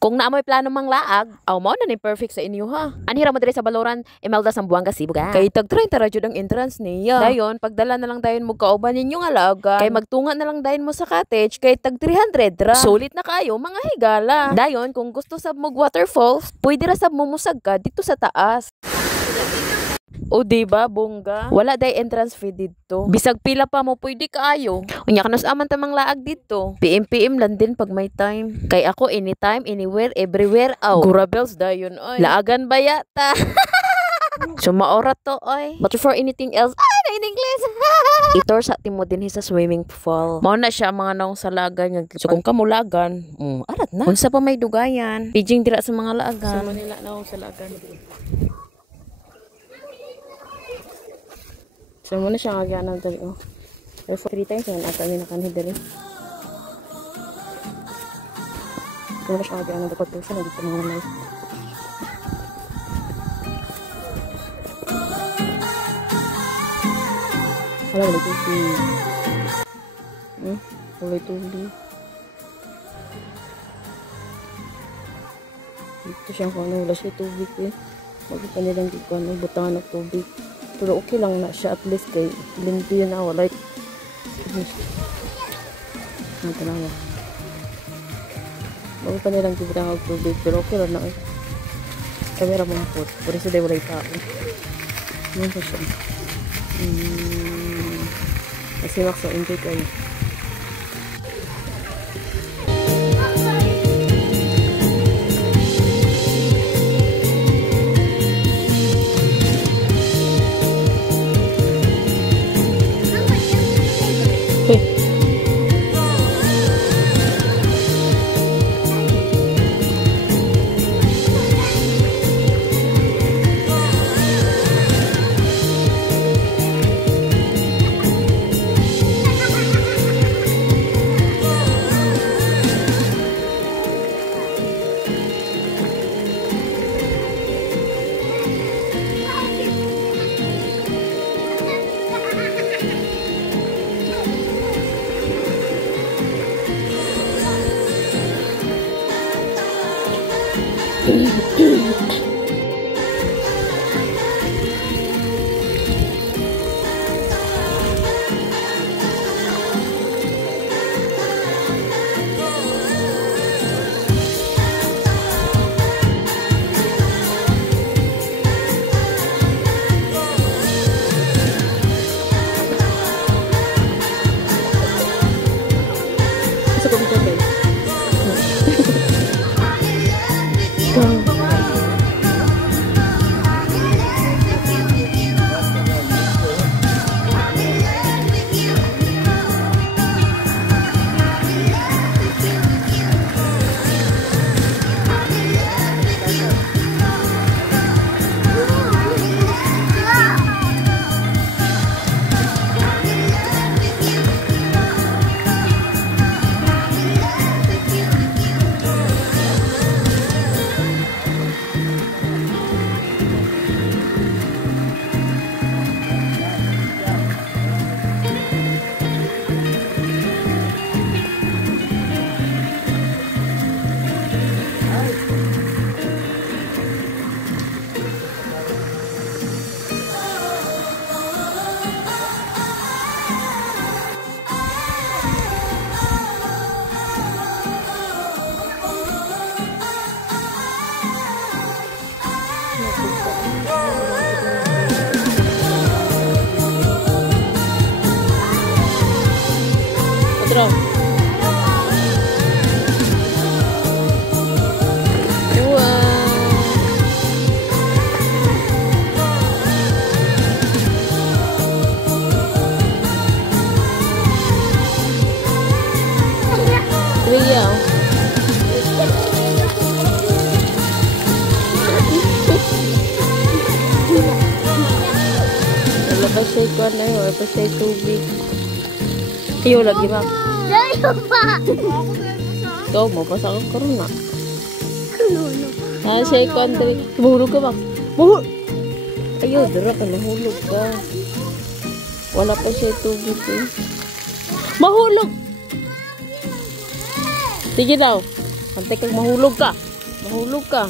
Kung naamoy plano mang laag, aw mo na ni perfect sa inyo ha. Anhira mo diri sa Baloran, Imelda Sambuanga, Cebu ga. Kay tag 30 ra jud ang entrance niya. Dayon pagdala na lang dayon mo kauban ninyo nga laga. Kay magtunga na lang dayon mo sa cottage kay tag 300 ra. Sulit na kayo mga higala. Dayon kung gusto sab mo waterfalls, pwede ra sab mo musag ka dito sa taas. O diba, bongga? Wala day entrance fee dito. Bisag pila pa mo pwede kaayo. Unya kanos aman tamang laag dito. PM lang din pag may time. Kay ako anytime, anywhere, everywhere. Gurabels dayon oy. Laagan ba yata? So maorat to oy. But for anything else, na in English. Itor sa timo din sa swimming pool. Mao na siya mga naong sa lagan nga. So kung kamulagan, arat na. Unsa pa may dugayan? Pijing dira sa mga laagan. Sa Manila naong sa lagan. So muna siya ngagyanan dali oh. Pero 3 times yan ata may nakanhid dali. So muna siya ngagyanan dapat po siya nagito mga life. Hala wala tubig. Wala tubig. Ito siya kung ano wala siya tubig eh. Bakit pa nilang gigano butangan ng tubig. Pero okay lang na siya at least kay limpyo na wala. Ang tanawa. Bakit pa nilang gigano ng tubig pero okay lang na eh. Kamera mo po. Pero sa day wala tao. Ano pa siya? Kasi makso enjoy kayo. Otro. Wala pa siya ikuan na yun. Wala pa siya tubig. Iyo lagi mak. Dayo pa. Ikaw mo, pasakot ka rin na. Ah, siya ikuan dali. Mahulog ka mak. Mahulog. Ayaw, dara ka. Mahulog ka. Wala pa siya tubig eh. Mahulog! Sige daw. Pantay kag mahulog ka. Mahulog ka.